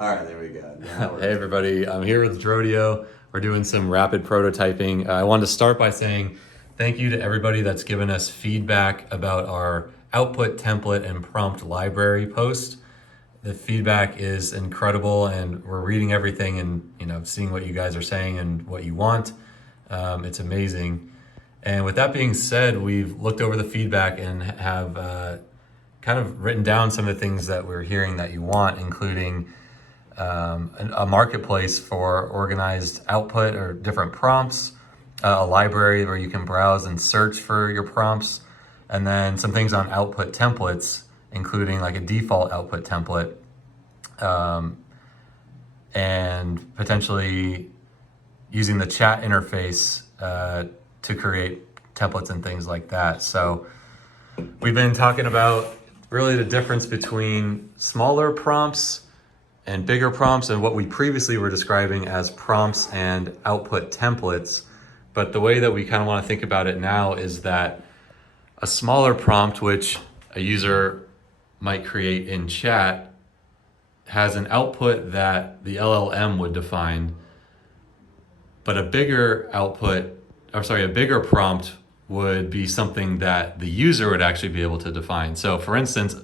All right, there we go. Now Hey everybody, I'm here with Drodio. We're doing some rapid prototyping. I wanted to start by saying thank you to everybody that's given us feedback about our output template and prompt library post. The feedback is incredible, and we're reading everything and seeing what you guys are saying and what you want. It's amazing. And with that being said, we've looked over the feedback and have kind of written down some of the things that we're hearing that you want, including a marketplace for organized output or different prompts, a library where you can browse and search for your prompts, and then some things on output templates, including like a default output template, and potentially using the chat interface to create templates and things like that. So we've been talking about really the difference between smaller prompts and bigger prompts, and what we previously were describing as prompts and output templates. But the way that we kind of want to think about it now is that a smaller prompt, which a user might create in chat, has an output that the LLM would define, but a bigger prompt would be something that the user would actually be able to define. So for instance,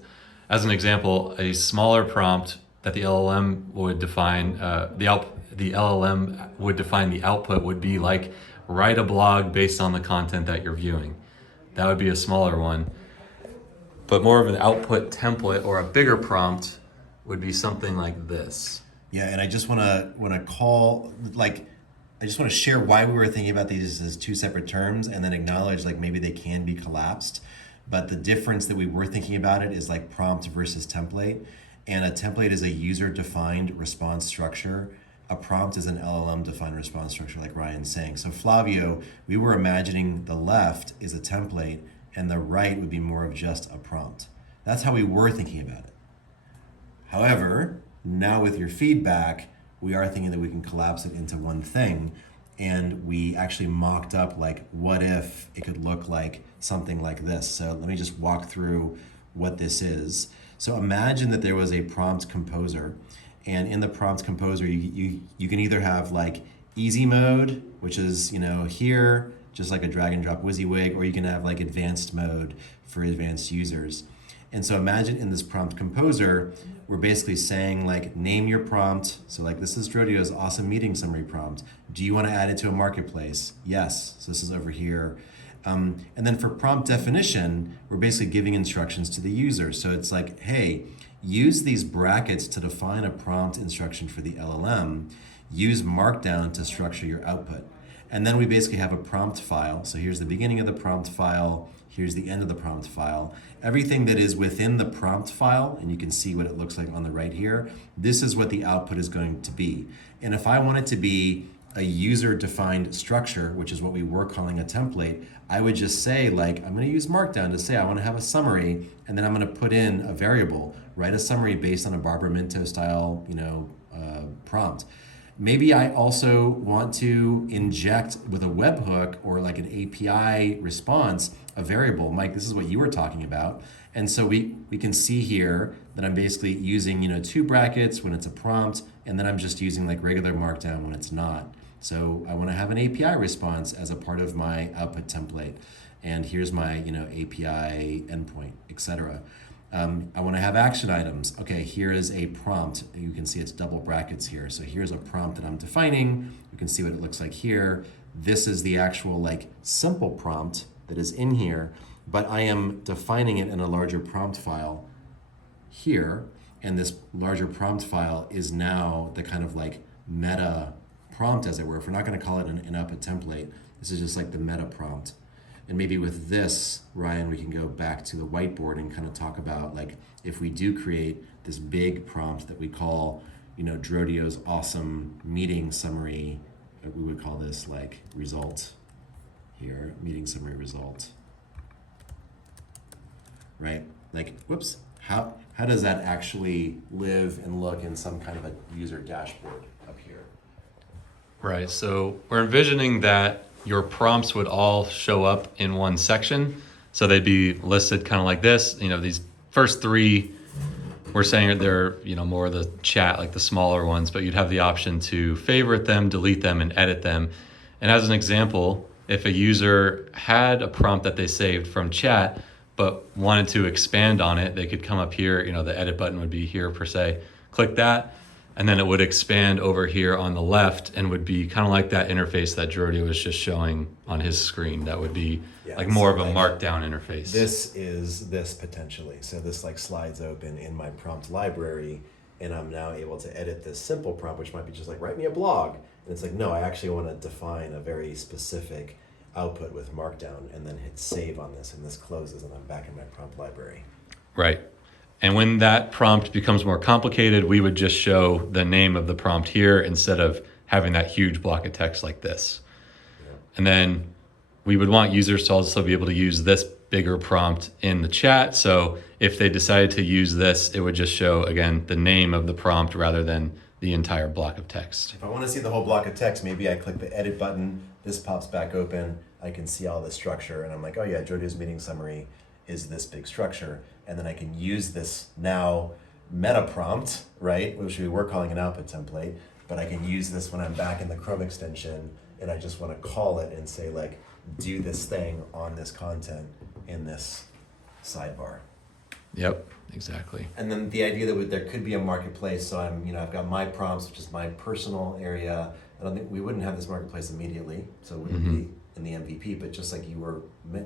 as an example, a smaller prompt that the LLM would define, the LLM would define the output would be like, write a blog based on the content that you're viewing. That would be a smaller one. But more of an output template or a bigger prompt would be something like this. Yeah, and I just want to share why we were thinking about these as two separate terms, and then acknowledge like maybe they can be collapsed. But the difference that we were thinking about it is like prompt versus template. And a template is a user-defined response structure. A prompt is an LLM-defined response structure, like Ryan's saying. So Flavio, we were imagining the left is a template and the right would be more of just a prompt. That's how we were thinking about it. However, now with your feedback, we are thinking that we can collapse it into one thing. And we actually mocked up like, what if it could look like something like this? So let me just walk through what this is. So imagine that there was a prompt composer, and in the prompt composer, you can either have like easy mode, which is, here, just like a drag and drop WYSIWYG, or you can have like advanced mode for advanced users. And so imagine in this prompt composer, we're basically saying like, name your prompt. So like, this is Drodio's awesome meeting summary prompt. Do you want to add it to a marketplace? Yes. So this is over here. And then for prompt definition, we're basically giving instructions to the user. So it's like, hey, use these brackets to define a prompt instruction for the LLM. Use Markdown to structure your output. And then we basically have a prompt file. So here's the beginning of the prompt file. Here's the end of the prompt file. Everything that is within the prompt file, and you can see what it looks like on the right here, this is what the output is going to be. And if I want it to be a user-defined structure, which is what we were calling a template, I would just say like, I'm gonna use Markdown to say I wanna have a summary, and then I'm gonna put in a variable, write a summary based on a Barbara Minto style, prompt. Maybe I also want to inject with a webhook or like an API response, a variable. Mike, this is what you were talking about. And so we can see here that I'm basically using, two brackets when it's a prompt, and then I'm just using like regular Markdown when it's not. So I want to have an API response as a part of my output template. And here's my, API endpoint, etc. I want to have action items. Okay, here is a prompt. You can see it's double brackets here. So here's a prompt that I'm defining. You can see what it looks like here. This is the actual like simple prompt that is in here, but I am defining it in a larger prompt file here. And this larger prompt file is now the kind of like meta prompt, as it were. If we're not going to call it an output template, this is just like the meta prompt. And maybe with this, Ryan, we can go back to the whiteboard and kind of talk about like, if we do create this big prompt that we call, Drodio's awesome meeting summary, we would call this like result here, meeting summary result, right? Like, whoops, how does that actually live and look in some kind of a user dashboard up here? Right, so we're envisioning that your prompts would all show up in one section. So they'd be listed kind of like this. These first three we're saying they're, more of the chat, like the smaller ones, but you'd have the option to favorite them, delete them, and edit them. And as an example, if a user had a prompt that they saved from chat, but wanted to expand on it, they could come up here, the edit button would be here per se, click that, and then it would expand over here on the left and would be kind of like that interface that Geordio was just showing on his screen. That would be like more of a markdown interface. This is this potentially. So this like slides open in my prompt library, and I'm now able to edit this simple prompt, which might be just like, write me a blog. And it's like, no, I actually want to define a very specific output with markdown, and then hit save on this, and this closes, and I'm back in my prompt library. Right. And when that prompt becomes more complicated, we would just show the name of the prompt here instead of having that huge block of text like this. Yeah. And then we would want users to also be able to use this bigger prompt in the chat. So if they decided to use this, it would just show, again, the name of the prompt rather than the entire block of text. If I want to see the whole block of text, maybe I click the edit button, this pops back open, I can see all the structure, and I'm like, oh yeah, Geordio's meeting summary is this big structure. And then I can use this now meta prompt, right, which we're calling an output template, but I can use this when I'm back in the Chrome extension and I just want to call it and say like, do this thing on this content in this sidebar. Yep, exactly. And then the idea that there could be a marketplace, so I've got my prompts, which is my personal area. I don't think we wouldn't have this marketplace immediately, so it wouldn't be in the MVP, but just like you were,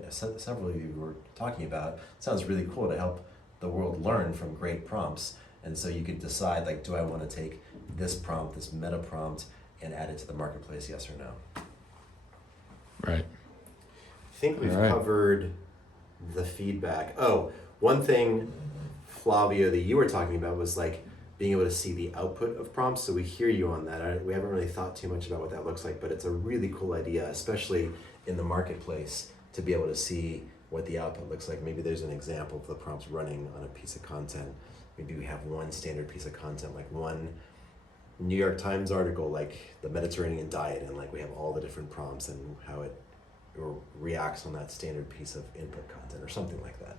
several of you were talking about, it sounds really cool to help the world learn from great prompts. And so you could decide like, do I want to take this prompt, this meta prompt, and add it to the marketplace, yes or no? Right. I think we've covered the feedback. Oh, one thing, Flavio, that you were talking about was like being able to see the output of prompts. So we hear you on that. We haven't really thought too much about what that looks like, but it's a really cool idea, especially in the marketplace, to be able to see what the output looks like. Maybe there's an example of the prompts running on a piece of content. Maybe we have one standard piece of content, like one New York Times article, like the Mediterranean diet, and like we have all the different prompts and how it reacts on that standard piece of input content or something like that.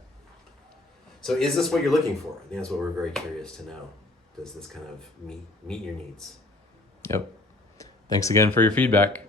So is this what you're looking for? I think that's what we're very curious to know. Does this kind of meet your needs? Yep. Thanks again for your feedback.